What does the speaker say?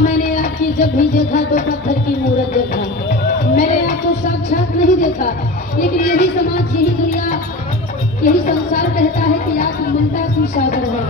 मैंने आपकी जब भी देखा तो पत्थर की मूरत देखा। मैंने आपको साक्षात नहीं देखा, लेकिन यही समाज, यही दुनिया, यही संसार कहता है कि आप ममता की सागर है।